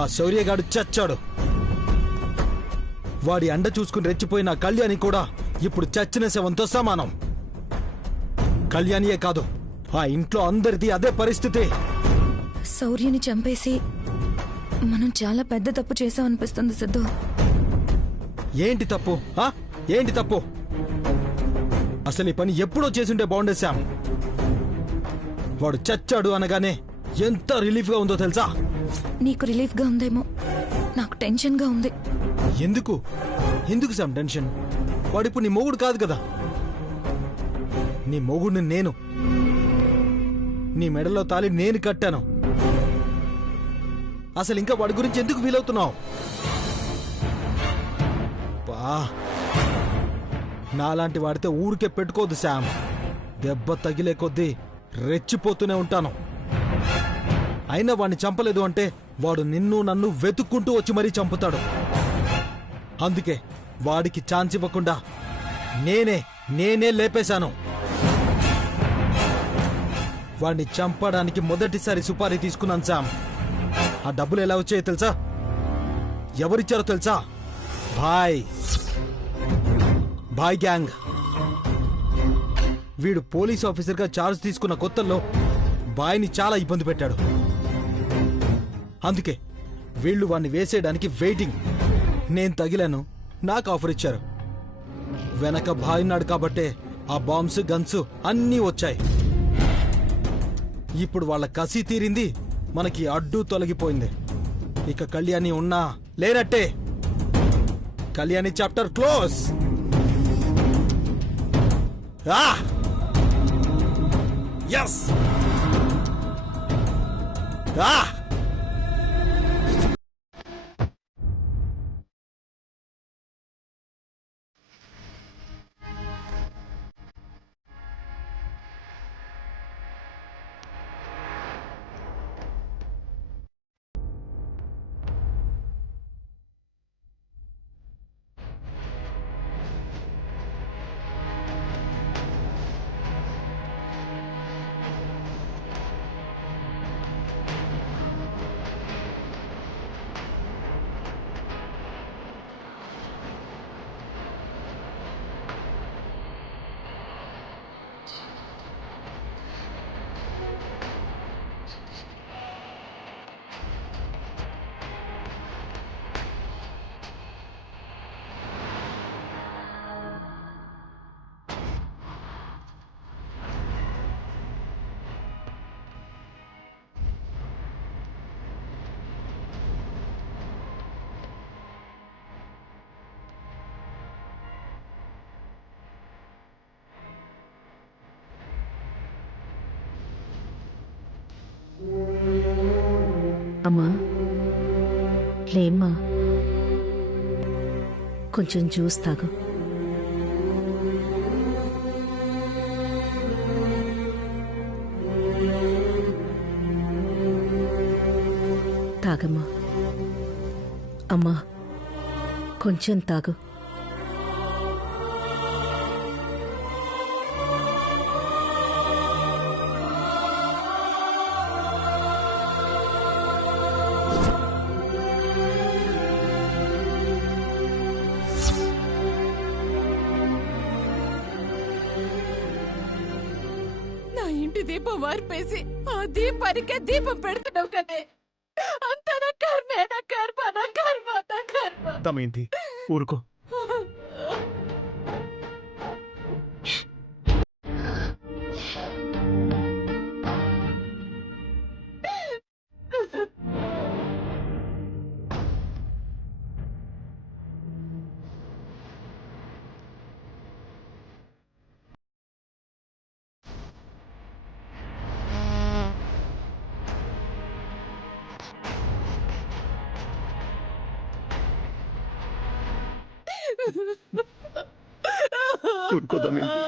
ఆ శౌర్యగాడు చచ్చాడు. వాడి అండ చూసుకుని రెచ్చిపోయిన కళ్యాణి కూడా ఇప్పుడు చచ్చిన శవంతో సమానం. కళ్యాణియే కాదు, ఆ ఇంట్లో అందరిది అదే పరిస్థితి. శౌర్యని చంపేసి మనం చాలా పెద్ద తప్పు చేసామనిపిస్తుంది సిద్ధు. ఏంటి తప్పు? ఏంటి తప్పు? అసలు ఈ పని ఎప్పుడో చేసుంటే బాగుండే శ్యామ్. వాడు చచ్చాడు అనగానే ఎంత రిలీఫ్ గా ఉందో తెలుసా? నీకు రిలీఫ్ గా ఉందేమో, నాకు టెన్షన్ గా ఉంది. ఎందుకు ఎందుకు శ్యామ్ టెన్షన్? వాడిప్పుడు నీ మొగుడు కాదు కదా. నీ మొగుడిని నేను, నీ మెడలో తాళి నేను కట్టాను. అసలు ఇంకా వాడి గురించి ఎందుకు ఫీల్ అవుతున్నావు? నాలాంటి వాడితే ఊరికే పెట్టుకోదు శ్యామ్. దెబ్బ తగిలే కొద్దీ రెచ్చిపోతూనే ఉంటాను. అయినా వాడిని చంపలేదు అంటే వాడు నిన్ను నన్ను వెతుక్కుంటూ వచ్చి మరీ చంపుతాడు. అందుకే వాడికి ఛాన్స్ ఇవ్వకుండా నేనే లేపేశాను. వాడిని చంపడానికి మొదటిసారి సుపారీ తీసుకున్నాను శ్యామ్. ఆ డబ్బులు ఎలా వచ్చాయో తెలుసా? ఎవరిచ్చారో తెలుసా? భాయ్ గ్యాంగ్. వీడు పోలీస్ ఆఫీసర్గా ఛార్జ్ తీసుకున్న కొత్తల్లో బాయ్ని చాలా ఇబ్బంది పెట్టాడు. అందుకే వీళ్ళు వాణ్ణి వేసేయడానికి వెయిటింగ్. నేను తగిలాను, నాకు ఆఫర్ ఇచ్చారు. వెనక బాయ్ ఉన్నాడు కాబట్టే ఆ బాంబ్స్ గన్స్ అన్నీ వచ్చాయి. ఇప్పుడు వాళ్ళ కసి తీరింది, మనకి అడ్డు తొలగిపోయింది. ఇక కళ్యాణి ఉన్నా లేనట్టే. Kalyani chapter close. Yes! అమ్మా లేమ్మా, కొంచెం జ్యూస్ తాగు. తాగమ్మా. అమ్మా కొంచెం తాగు. దీపం వారిపేసి ఆ దీపానికే దీపం పెడుతున్నావు కదే. అంత నా కర్మే, నా కర్మ, నా కర్మ, నా కర్మ. దమయంతి ఊరుకో. ఊరుకో దమయంతి.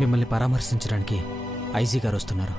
మిమ్మల్ని పరామర్శించడానికి ఐజీ గారు వస్తున్నారు.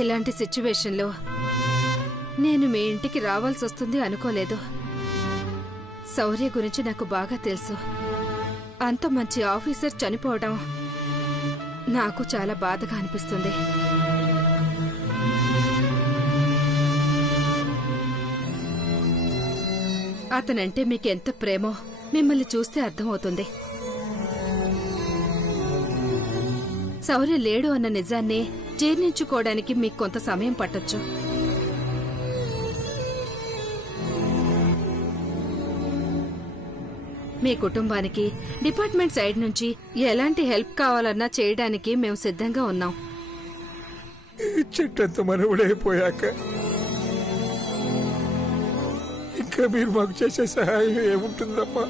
ఇలాంటి సిచ్యువేషన్లో నేను మీ ఇంటికి రావాల్సి వస్తుంది అనుకోలేదు. శౌర్య గురించి నాకు బాగా తెలుసు. అంత మంచి ఆఫీసర్ చనిపోవడం నాకు చాలా బాధగా అనిపిస్తుంది. అతనంటే మీకెంత ప్రేమో మిమ్మల్ని చూస్తే అర్థమవుతుంది. శౌర్య లేడు అన్న నిజాన్ని జీర్ణించుకోవడానికి మీకు కొంత సమయం పట్టొచ్చు. మీ కుటుంబానికి డిపార్ట్మెంట్ సైడ్ నుంచి ఎలాంటి హెల్ప్ కావాలన్నా చేయడానికి మేము సిద్ధంగా ఉన్నాం. చెట్టంత మనవుడైపోయాక ఇంకా మీరు మాకు చేసే సహాయం ఏముంటుందమ్మా?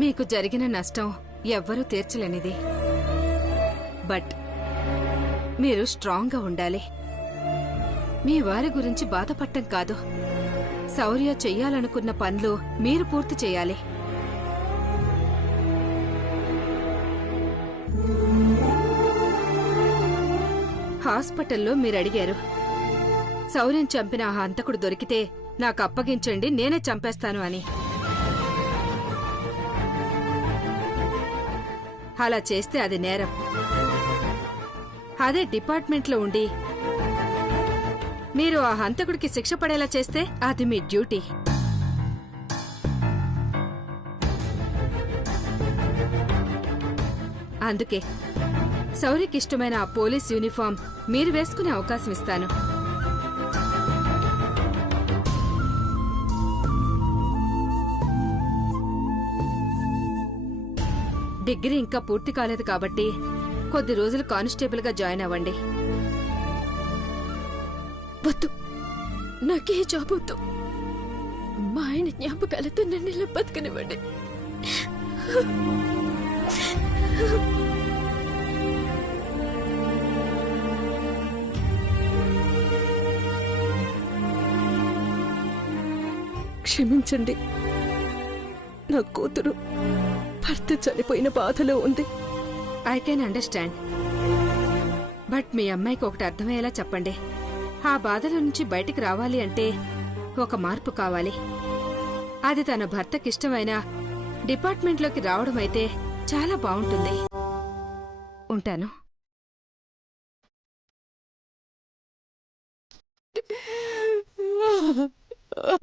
మీకు జరిగిన నష్టం ఎవ్వరూ తీర్చలేనిది. బట్ మీరు స్ట్రాంగ్గా ఉండాలి. మీ వారి గురించి బాధపడటం కాదు, శౌర్య చెయ్యాలనుకున్న పనులు మీరు పూర్తి చేయాలి. హాస్పిటల్లో మీరు అడిగారు, శౌర్యం చంపిన ఆ హంతకుడు దొరికితే నాకు అప్పగించండి, నేనే చంపేస్తాను అని. అలా చేస్తే అది నేరం. అదే డిపార్ట్మెంట్లో ఉండి మీరు ఆ హంతకుడికి శిక్ష పడేలా చేస్తే అది మీ డ్యూటీ. అందుకే శౌర్యకిష్టమైన ఆ పోలీస్ యూనిఫామ్ మీరు వేసుకునే అవకాశం ఇస్తాను. డిగ్రీ ఇంకా పూర్తి కాలేదు కాబట్టి కొద్ది రోజులు కానిస్టేబుల్ గా జాయిన్ అవ్వండి. వద్దు, నాకే జాబ్ వద్దు. మా ఆయన జ్ఞాపకాలతో నన్ను ఇలా బతకనివ్వండి. క్షమించండి, నా కూతురు భర్త చనిపోయిన బాధలో ఉంది. I can understand. బట్ మీ అమ్మాయికి ఒకటి అర్థమయ్యేలా చెప్పండి. ఆ బాధల నుంచి బయటికి రావాలి అంటే ఒక మార్పు కావాలి. అది తన భర్తకిష్టమైన డిపార్ట్మెంట్లోకి రావడమైతే చాలా బావుంటుంది. ఉంటాను.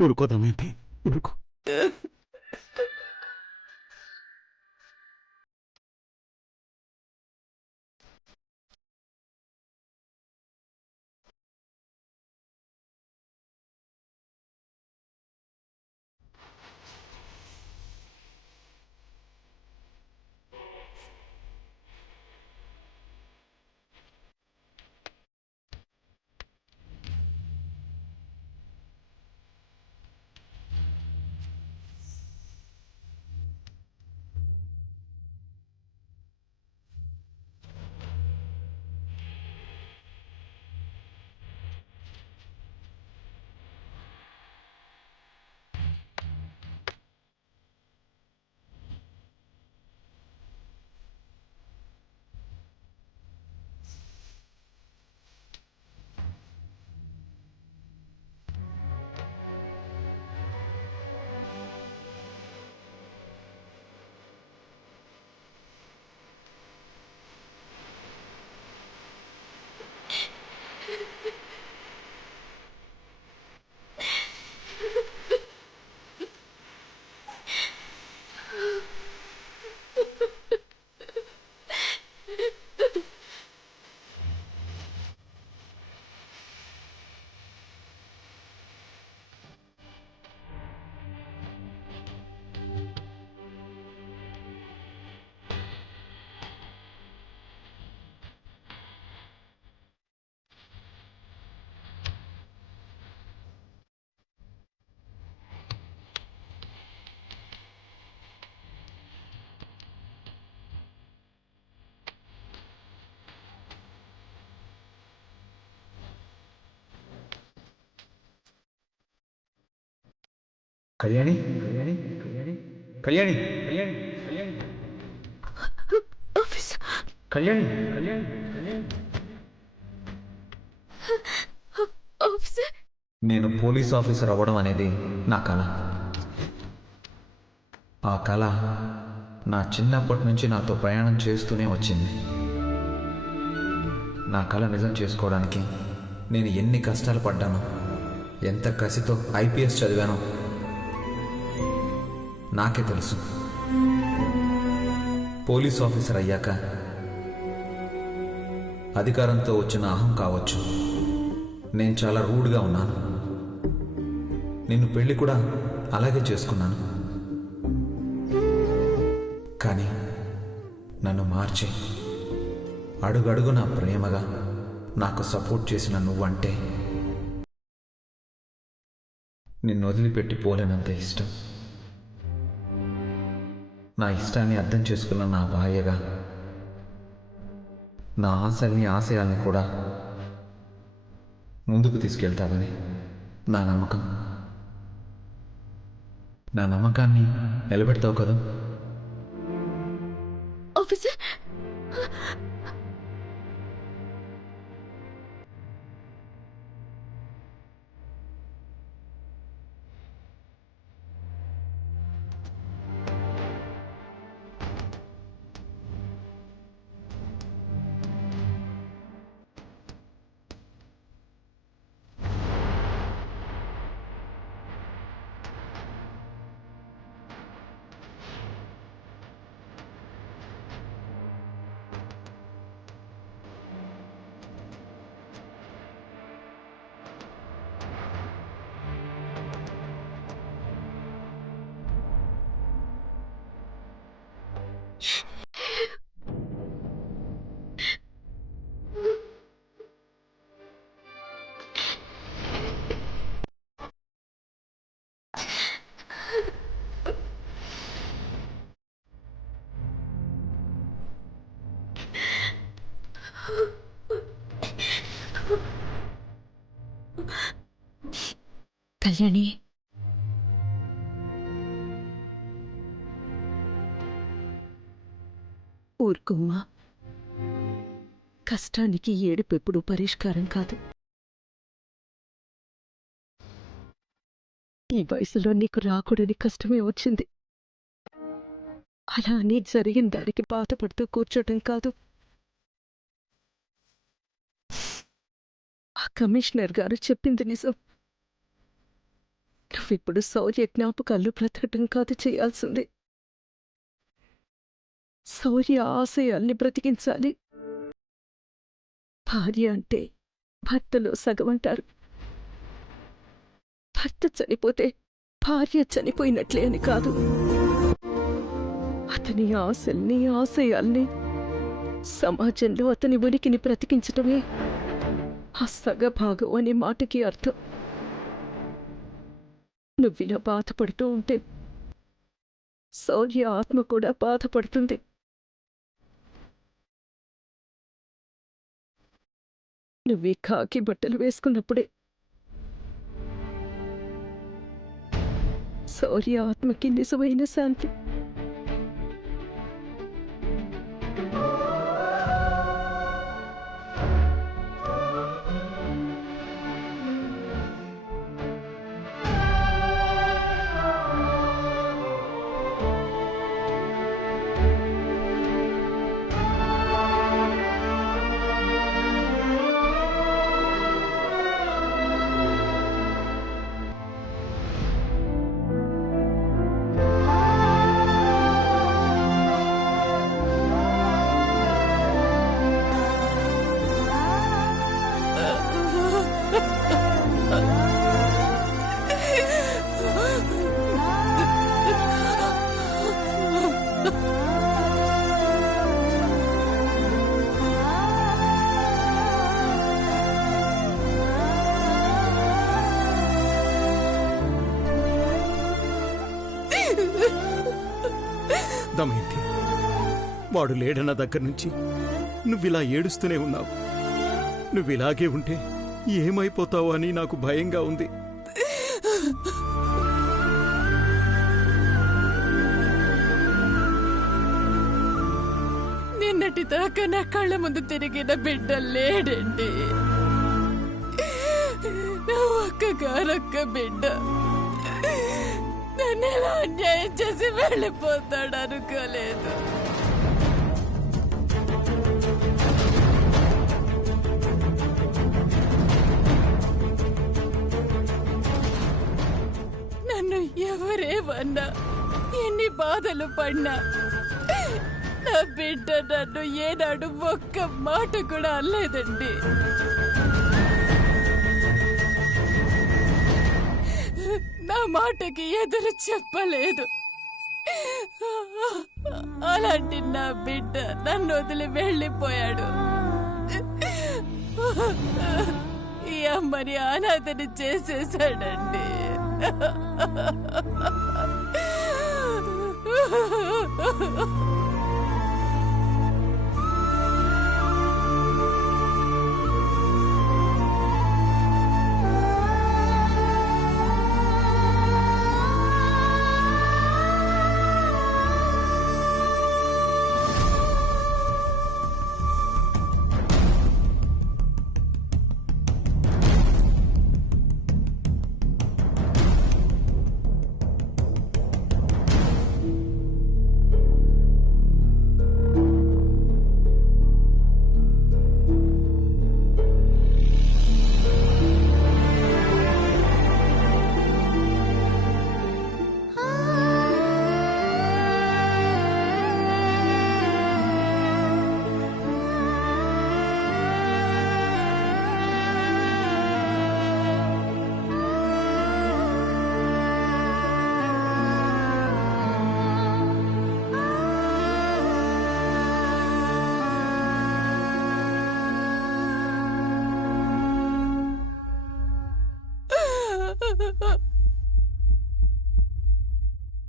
ఊరుకో దమయంతి, ఊరుకో. కళ్యాణి కళ్యాణి కళ్యాణి కళ్యాణి కళ్యాణి కళ్యాణి కళ్యాణి కళ్యాణి నేను పోలీస్ ఆఫీసర్ అవ్వడం అనేది నా కళ. ఆ కళ నా చిన్నప్పటి నుంచి నాతో ప్రయాణం చేస్తూనే వచ్చింది. నా కళ నిజం చేసుకోవడానికి నేను ఎన్ని కష్టాలు పడ్డానో, ఎంత కసితో ఐపీఎస్ చదివానో నాకే తెలుసు. పోలీస్ ఆఫీసర్ అయ్యాక అధికారంతో వచ్చిన అహం కావచ్చు, నేను చాలా రూడ్గా ఉన్నాను. నిన్ను పెళ్లి కూడా అలాగే చేసుకున్నాను. కానీ నన్ను మార్చి అడుగడుగున ప్రేమగా నాకు సపోర్ట్ చేసిన నువ్వంటే నిన్ను వదిలిపెట్టి పోలేనంత ఇష్టం. నా ఇష్టాన్ని అర్థం చేసుకున్న నా భార్యగా నా ఆశల్ని ఆశయాల్ని కూడా ముందుకు తీసుకెళ్తావని నా నమ్మకం. నా నమ్మకాన్ని నిలబెడతావు కదా? ఆఫీసర్, కళ్యాణి, ఊరుకోమ్మా. కష్టానికి ఏడుపెప్పుడు పరిష్కారం కాదు. ఈ వయసులో నీకు రాకూడని కష్టమే వచ్చింది. అలా అని జరిగిన దానికి బాధపడుతూ కూర్చోటం కాదు. ఆ కమిషనర్ గారు చెప్పింది నిజం. నువ్విప్పుడు శౌర్య జ్ఞాపకాలు బ్రతకటం కాదు చేయాల్సింది. శౌర్య ఆశయాల్ని బ్రతికించాలి. భార్య అంటే భర్తలో సగం అంటారు. భర్త చనిపోతే భార్య చనిపోయినట్లే అని కాదు. అతని ఆశల్ని ఆశయాల్ని సమాజంలో అతని ఉనికిని బ్రతికించటమే ఆ సగభాగం అనే మాటకి అర్థం. నువ్విలా బాధపడుతూ ఉంటే శౌర్య ఆత్మ కూడా బాధపడుతుంది. నువ్వు కాకి బట్టలు వేసుకున్నప్పుడే శౌర్య ఆత్మకి నిజమైన శాంతి. దమయంతి, వాడు లేడన్న దగ్గర నుంచి నువ్విలా ఏడుస్తూనే ఉన్నావు. నువ్విలాగే ఉంటే ఏమైపోతావో అని నాకు భయంగా ఉంది. మొన్నటిదాకా నా కళ్ళ ముందు తిరిగిన బిడ్డ లేడండి. నా ఒక్కగారొక్క బిడ్డ నన్ను ఎలా అన్యాయం చేసి వెళ్ళిపోతాడు అనుకోలేదు. నన్ను ఎవరేమన్నా, ఎన్ని బాధలు పడినా నా బిడ్డ నన్ను ఏనాడు ఒక్క మాట కూడా అనలేదండి. నా మాటకి ఎదురు చెప్పలేదు. అలాంటి నా బిడ్డ నన్ను వదిలి వెళ్ళిపోయాడు. ఈ అమ్మని అనాథని చేసేసాడండి.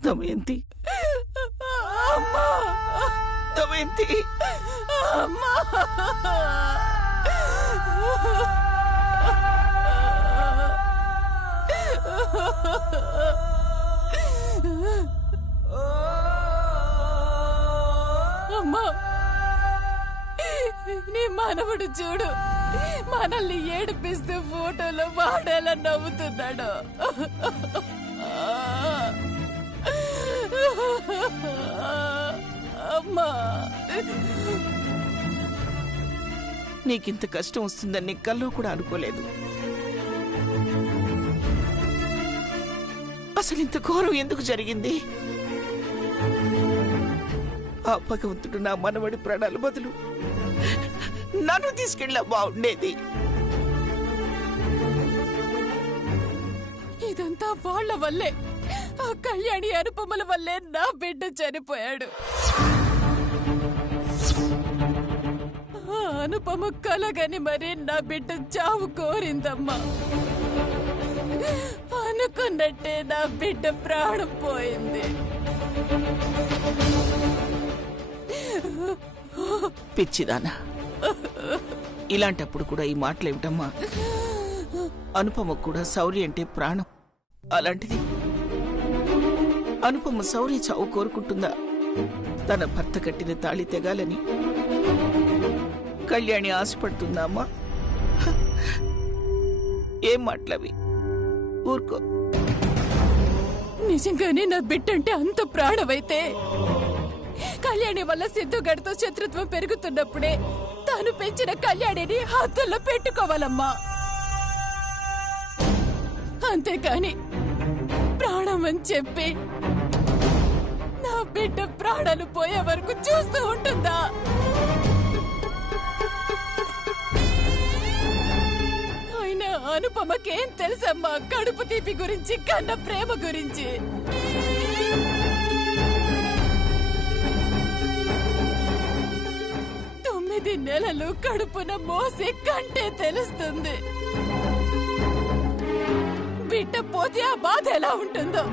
దమయంతి, దమయంతి, అమ్మా, నీ మనవడు చూడు, మనల్ని ఏడిపిస్తూ ఫోటోలో వాడేలా నవ్వుతున్నాడు. అమ్మా, నీకింత కష్టం వస్తుందని నీ కల్లో కూడా అనుకోలేదు. అసలు ఇంత ఘోరం ఎందుకు జరిగింది? ఆ భగవంతుడు నా మనవడి ప్రాణాల బదులు నన్ను తీసుకెళ్ళా బాగుండేది. ఇదంతా వాళ్ళ వల్లే, ఆ కళ్యాణి అనుపమల వల్లే నా బిడ్డ చనిపోయాడు. ఆ అనుపమ కలగని మరి నా బిడ్డ చావు కోరిందమ్మా. అనుకున్నట్టే నా బిడ్డ ప్రాణం పోయింది. పిచ్చిదానా, ఇలాంటప్పుడు కూడా ఈ మాటలేమిటమ్మా? అనుపమ కూడా శౌర్య అంటే ప్రాణం. అలాంటిది అనుపమ శౌర్య చావు కోరుకుంటుందా? తన భర్త కట్టిన తాళి తెగాలని కళ్యాణి ఆశపడుతుందా అమ్మా? ఏం మాటలవి? ఊరుకో. నిజంగానే నా బిడ్డంటే అంత ప్రాణమైతే కళ్యాణి వల్ల సిద్ధుగడితో శత్రుత్వం పెరుగుతున్నప్పుడే తాను పెంచిన కళ్యాణిని హద్దుల్లో పెట్టుకోవాలమ్మా. అంతేకాని ప్రాణం అని చెప్పి నా బిడ్డ ప్రాణాలు పోయే వరకు చూస్తూ ఉంటుందా? అయినా అనుపమకేం తెలుసమ్మా కడుపు తీపి గురించి, కన్న ప్రేమ గురించి. నెలలు కడుపున మోసి కంటే తెలుస్తుంది. బిడ్డ పోతే ఆ బాధ ఎలా ఉంటుందో.